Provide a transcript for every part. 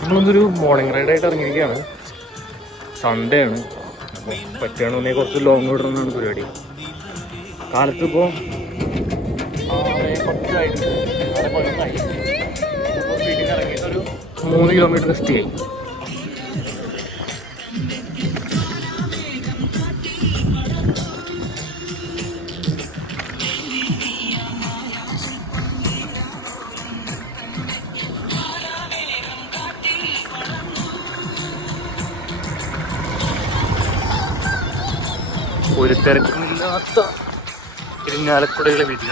നമ്മളൊന്നൊരു morning റൈഡായിട്ട് ഇറങ്ങിയിരിക്കുകയാണ്. Sunday ആണ്. അപ്പോൾ പറ്റുകയാണെന്നുണ്ടെങ്കിൽ കുറച്ച് ലോങ് വിടണമെന്നാണ് പരിപാടി. കാലത്തിപ്പോൾ 6:10 6:11 ഇപ്പോൾ വീട്ടിൽ നിന്ന് ഇറങ്ങിയിട്ടൊരു 3 കിലോമീറ്റർ ടെസ്റ്റ് ചെയ്യും. ഒരു തിരക്കുമില്ലാത്ത ഇരിഞ്ഞാലക്കുടയിലെ വീട്ടിൽ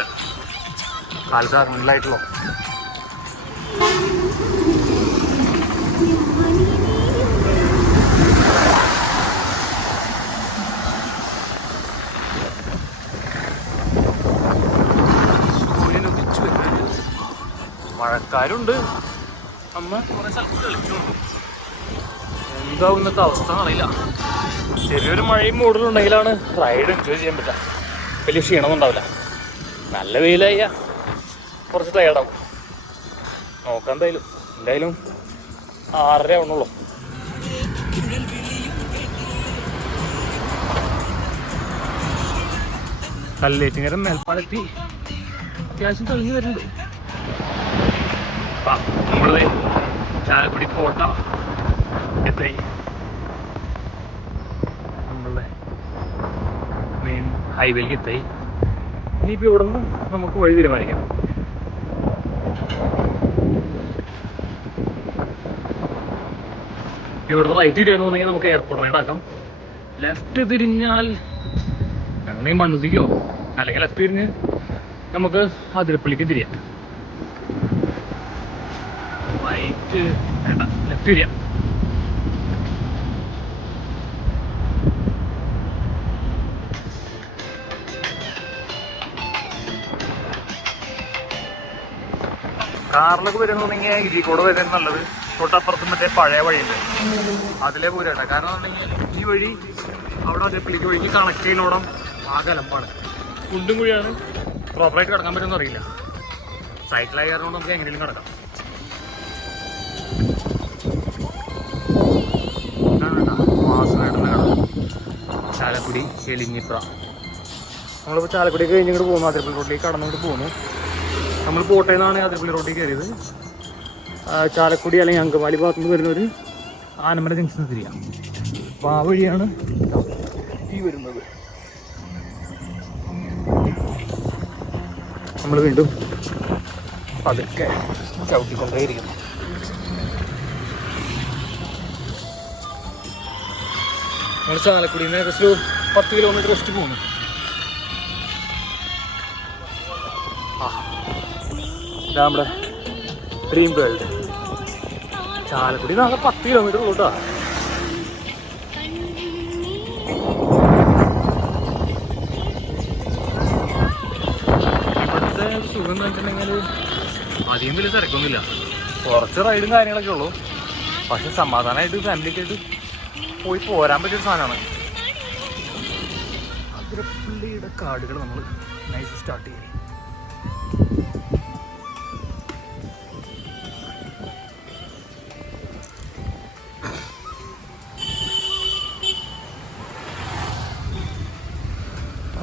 കാലത്ത് അറിഞ്ഞില്ലായിട്ടുള്ളൂ. സൂര്യൻ ഉദിച്ചു വരുന്നുണ്ട്. മഴക്കാരുണ്ട്. അമ്മ കുറെ സ്ഥലത്ത് തെളിച്ചുണ്ട്. എന്താവും ഇന്നത്തെ അവസ്ഥ എന്നറിയില്ല. ചെറിയൊരു മഴയും മൂടലുണ്ടെങ്കിലാണ് റൈഡ് എൻജോയ് ചെയ്യാൻ പറ്റുക. വലിയ ക്ഷീണമൊന്നും ഉണ്ടാവില്ല. നല്ല വെയിലായ കുറച്ച് ടയർഡാവും. നോക്കാം. എന്തായാലും 6:30 ആവണുള്ളൂ. കല്ലേറ്റിങ്ങരം മേൽപ്പാലെത്തി അത്യാവശ്യം തെളിഞ്ഞു വരുന്നുണ്ട്. നമ്മള് ചാലക്കുടി കോട്ട എത്തി. മെയിൻ ഹൈവേയിലേക്ക് എത്തി. ഇനിയിപ്പോൾ ഇവിടെ നിന്ന് നമുക്ക് വഴി തീരുമാനിക്കാം. ഇവിടുന്ന് റൈറ്റ് തിരിയാണെന്നുണ്ടെങ്കിൽ നമുക്ക് എയർപോർട്ട് റൈഡ് ആക്കാം. ലെഫ്റ്റ് തിരിഞ്ഞാൽ അങ്ങനെ മണ്ണുതിക്കോ, അല്ലെങ്കിൽ ലെഫ്റ്റ് തിരിഞ്ഞ് നമുക്ക് അതിരപ്പള്ളിക്ക് തിരിയാം. റൈറ്റ് വേണ്ട, ലെഫ്റ്റ് തിരിയാം. കാറിലൊക്കെ വരുന്നുണ്ടെങ്കിൽ ഇരിക്കൂടെ വരുന്നത് നല്ലത്. തൊട്ടപ്പുറത്ത് മറ്റേ പഴയ വഴിയുണ്ട്, അതിലേ പോരാട്ടെ. കാരണം എന്നുണ്ടെങ്കിൽ ഈ വഴി അവിടെ അതിരപ്പള്ളിക്ക് വഴിക്ക് കണക്ട് ചെയ്യുന്നോടം ആ കലമ്പാണ്. കുണ്ടും കുഴിയാണ്. പ്രോപ്പറായിട്ട് കിടക്കാൻ പറ്റുമെന്ന് അറിയില്ല. സൈക്കിളായി കാരണം നമുക്ക് എങ്ങനെയും കിടക്കാം. മാസമായിട്ടുള്ള കിടക്കാം. ചാലക്കുടി ചെലിഞ്ഞിപ്ര. നമ്മളിപ്പോൾ ചാലക്കുടി കഴിഞ്ഞിങ്ങോട്ട് പോകുന്നു. അതിരപ്പള്ളി റോഡിലേക്ക് കടന്നിട്ട് പോകുന്നു. നമ്മൾ കോട്ടയിൽ നിന്നാണ് അതിരപ്പള്ളി റോഡിൽ കയറിയത്. ചാലക്കുടി അല്ലെങ്കിൽ അങ്കമാലി ഭാഗത്തു നിന്ന് വരുന്നൊരു ആനമല ജംഗ്ഷന് തിരിയാം. അപ്പോൾ ആ വഴിയാണ് ഈ വരുന്നത്. നമ്മൾ വീണ്ടും പതുക്കെ ചവിട്ടിക്കൊണ്ടേയിരിക്കുന്നു. നമ്മൾ ചാലക്കുടിയിൽ നിന്ന് ഏകദേശം 10 കിലോമീറ്റർ വെച്ചിട്ട് പോകുന്നു. നമ്മുടെ ഡ്രീം വേൾഡ് ചാലക്കുടി നാളെ 10 കിലോമീറ്റർ ഉള്ളൂട്ടാ. ഇവിടുത്തെ സുഖം എന്ന് വെച്ചിട്ടുണ്ടെങ്കിൽ അധികം വലിയ തിരക്കൊന്നുമില്ല. കുറച്ച് റൈഡും കാര്യങ്ങളൊക്കെ ഉള്ളൂ. പക്ഷെ സമാധാനമായിട്ട് ഫാമിലിയൊക്കെ ആയിട്ട് പോയി പോരാൻ പറ്റിയൊരു സാധനമാണ്. അതിരപ്പള്ളിയുടെ കാടുകൾ നമ്മൾ നൈറ്റ് സ്റ്റാർട്ട് ചെയ്യും.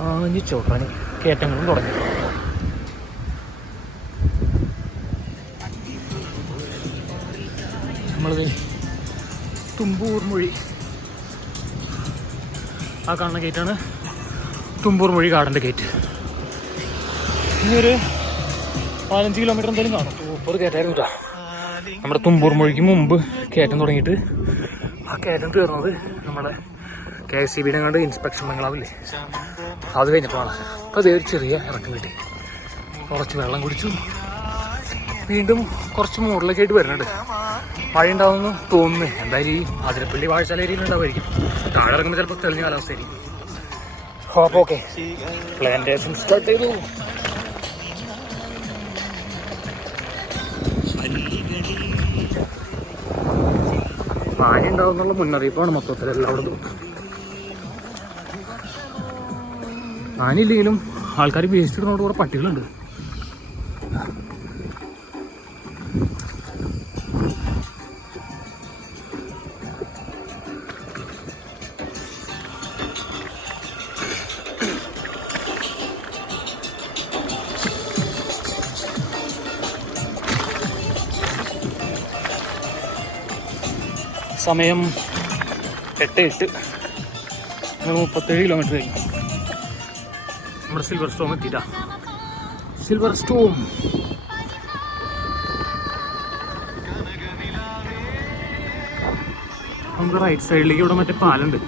ആഞ്ഞു ചോട്ടാൻ കയറ്റങ്ങളും തുടങ്ങി. നമ്മളത് തുമ്പൂർ മൊഴി, ആ കാണുന്ന ഗേറ്റാണ് തുമ്പൂർ മൊഴി ഗാർഡൻ്റെ ഗേറ്റ്. ഇനി ഒരു 15 കിലോമീറ്റർ എന്തായാലും കാണും. സൂപ്പർ കയറ്റായിരുന്നു കേട്ടോ. നമ്മുടെ തുമ്പൂർ മൊഴിക്ക് മുമ്പ് കയറ്റം തുടങ്ങിയിട്ട് ആ കയറ്റം തീർന്നത് നമ്മുടെ KSEBയുടെ കണ്ട് ഇൻസ്പെക്ഷൻ ബംഗ്ലാവില്ലേ, അത് കഴിഞ്ഞപ്പോഴാണ്. അപ്പോൾ അതേ ഒരു ചെറിയ ഇറക്കം കിട്ടി. കുറച്ച് വെള്ളം കുടിച്ചു. വീണ്ടും കുറച്ച് മുകളിലേക്ക് ആയിട്ട് വരുന്നുണ്ട്. മഴ ഉണ്ടാവുമെന്ന് തോന്നുന്നു. എന്തായാലും ഈ അതിരപ്പള്ളി വാഴച്ചാല ഏരിയയിൽ ഉണ്ടാവുമായിരിക്കും. താഴെ ഇറങ്ങുമ്പോൾ ചിലപ്പോൾ തെളിഞ്ഞ കാലാവസ്ഥയായിരിക്കും. അപ്പോൾ ഓക്കെ, പ്ലാന്റേഷൻ സ്റ്റാർട്ട് ചെയ്തു. മഴ ഉണ്ടാവുന്നുള്ള മുന്നറിയിപ്പാണ് മൊത്തത്തിൽ എല്ലായിടത്തും. ആനയില്ലെങ്കിലും ആൾക്കാർ വേസ്റ്റ് ഇടുന്നതോട് കൂടെ പട്ടികളുണ്ട്. സമയം 8:08. 37 കിലോമീറ്റർ കഴിഞ്ഞു. നമ്മുടെ സിൽവർ സ്റ്റോം എത്തിയിട്ടാ. സിൽവർ സ്റ്റോം നമുക്ക് റൈറ്റ് സൈഡിലേക്ക് ഇവിടെ മറ്റേ പാലുണ്ട്.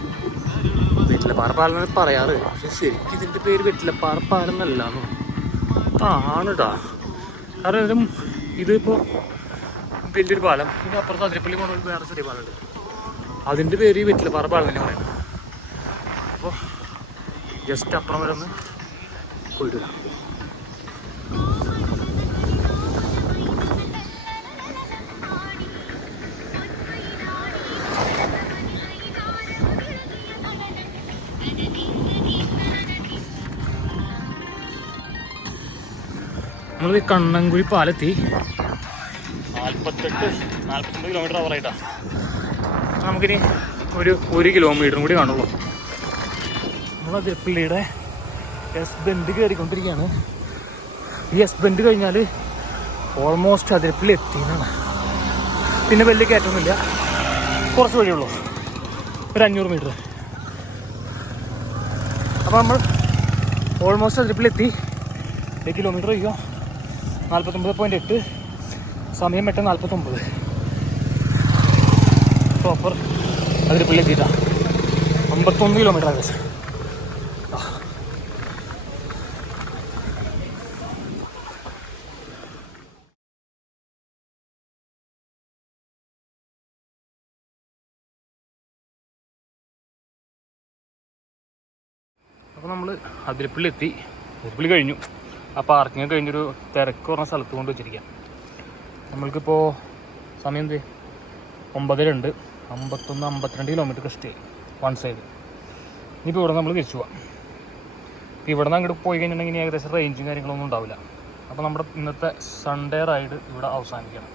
വെറ്റിലപ്പാറ പാലം എന്ന് പറയാറ്, പക്ഷെ ശരിക്കും ഇതിൻ്റെ പേര് വെറ്റിലപ്പാറ പാലം എന്നല്ലാന്ന്. ആണ് കേട്ടോ. കാരണം ഇതിപ്പോൾ വലിയൊരു പാലം, പിന്നെ അപ്പുറത്ത് അതിരപ്പള്ളി കൊണ്ടുപോയി വേറെ ചെറിയ പാലമുണ്ട്. അതിൻ്റെ പേര് വെറ്റിലപ്പാറ പാലം തന്നെ പറയുന്നത്. അപ്പോൾ ജസ്റ്റ് അപ്പുറം വരെ ഒന്ന് പോയിട്ട് വരാം. നമ്മൾ കണ്ണങ്കുഴി പാലെത്തി. 48 കിലോമീറ്റർ അവറായിട്ടാണ്. നമുക്കിനി ഒരു കിലോമീറ്ററും കൂടി കാണുള്ളൂ. നമ്മൾ അതിരപ്പള്ളിയുടെ എസ് ബെൻഡ് കയറിക്കൊണ്ടിരിക്കുകയാണ്. ഈ എസ് ബെൻഡ് കഴിഞ്ഞാൽ ഓൾമോസ്റ്റ് അതിരപ്പള്ളി എത്തിയെന്നാണ്. പിന്നെ വലിയ കയറ്റമൊന്നുമില്ല, കുറച്ച് വഴിയുള്ളൂ, ഒരു 500 മീറ്റർ. അപ്പോൾ നമ്മൾ ഓൾമോസ്റ്റ് അതിരപ്പള്ളി എത്തി. 1 കിലോമീറ്റർ കഴിയുമോ? 49.8. സമയം 8:49. പ്രോപ്പർ അതിരപ്പള്ളി എത്തിയിട്ടാണ്. 51 കിലോമീറ്റർ ഏകദേശം. അപ്പോൾ നമ്മൾ അതിരപ്പള്ളി എത്തി. അതിരപ്പള്ളി കഴിഞ്ഞു. ആ പാർക്കിങ് കഴിഞ്ഞൊരു തിരക്ക് കുറഞ്ഞ സ്ഥലത്ത് കൊണ്ട് വെച്ചിരിക്കാം. നമ്മൾക്കിപ്പോൾ സമയം 9:02. 51-52 കിലോമീറ്റർ സ്റ്റേ വൺ സൈഡ്. ഇനിയിപ്പോൾ ഇവിടെ നമ്മൾ തിരിച്ചു പോവാം. ഇവിടെ നിന്ന് അങ്ങോട്ട് പോയി കഴിഞ്ഞിട്ടുണ്ടെങ്കിൽ ഏകദേശം റേഞ്ചും കാര്യങ്ങളൊന്നും ഉണ്ടാവില്ല. അപ്പോൾ നമ്മുടെ ഇന്നത്തെ സൺഡേ റൈഡ് ഇവിടെ അവസാനിക്കണം.